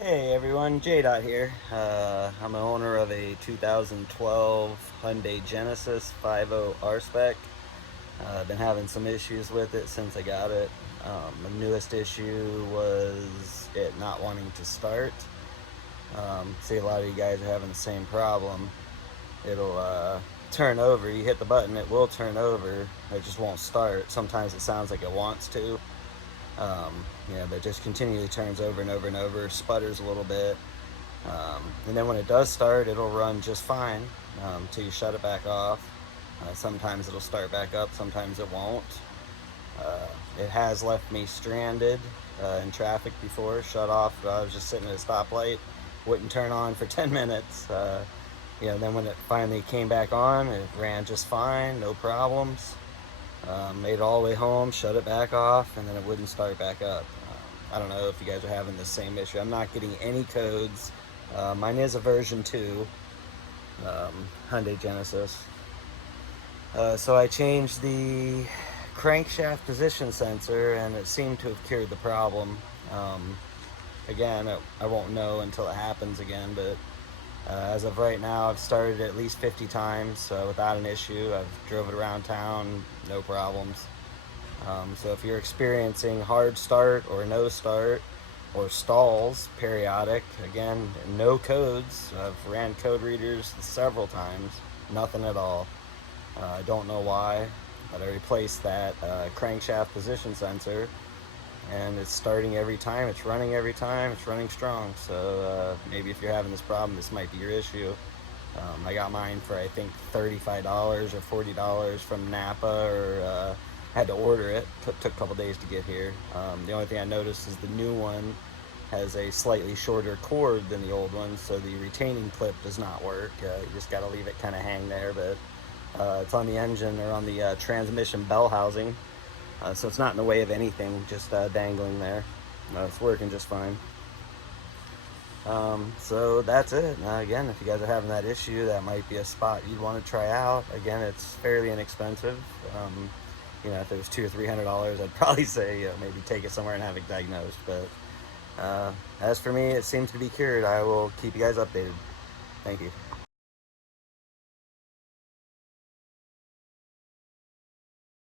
Hey everyone, J-Dot here. I'm the owner of a 2012 Hyundai Genesis 5.0 R-Spec. I've been having some issues with it since I got it. The newest issue was it not wanting to start. See, a lot of you guys are having the same problem. It'll turn over. You hit the button, it will turn over. It just won't start. Sometimes it sounds like it wants to. But just continually turns over and over and over, sputters a little bit. And then when it does start, it'll run just fine until you shut it back off. Sometimes it'll start back up, sometimes it won't. It has left me stranded in traffic before, shut off. I was just sitting at a stoplight, wouldn't turn on for 10 minutes. Then when it finally came back on, it ran just fine, no problems. Made it all the way home, shut it back off, and then it wouldn't start back up. I don't know if you guys are having the same issue. I'm not getting any codes. Mine is a version 2 Hyundai Genesis. So I changed the crankshaft position sensor, and it seemed to have cured the problem. Again, I won't know until it happens again, but as of right now, I've started it at least 50 times without an issue. I've drove it around town, no problems. So if you're experiencing hard start or no start or stalls, periodic, again, no codes. I've ran code readers several times, nothing at all. I don't know why, but I replaced that crankshaft position sensor, and it's starting every time, it's running every time, it's running strong. So maybe if you're having this problem, this might be your issue. I got mine for I think $35 or $40 from Napa, or had to order it. Took a couple days to get here. The only thing I noticed is the new one has a slightly shorter cord than the old one, so the retaining clip does not work. You just got to leave it kind of hang there, but it's on the engine or on the transmission bell housing. So it's not in the way of anything, just dangling there. It's working just fine. So that's it. Again, if you guys are having that issue, that might be a spot you'd want to try out. Again, it's fairly inexpensive. If it was $200 or $300, I'd probably say maybe take it somewhere and have it diagnosed. But as for me, it seems to be cured. I will keep you guys updated. Thank you.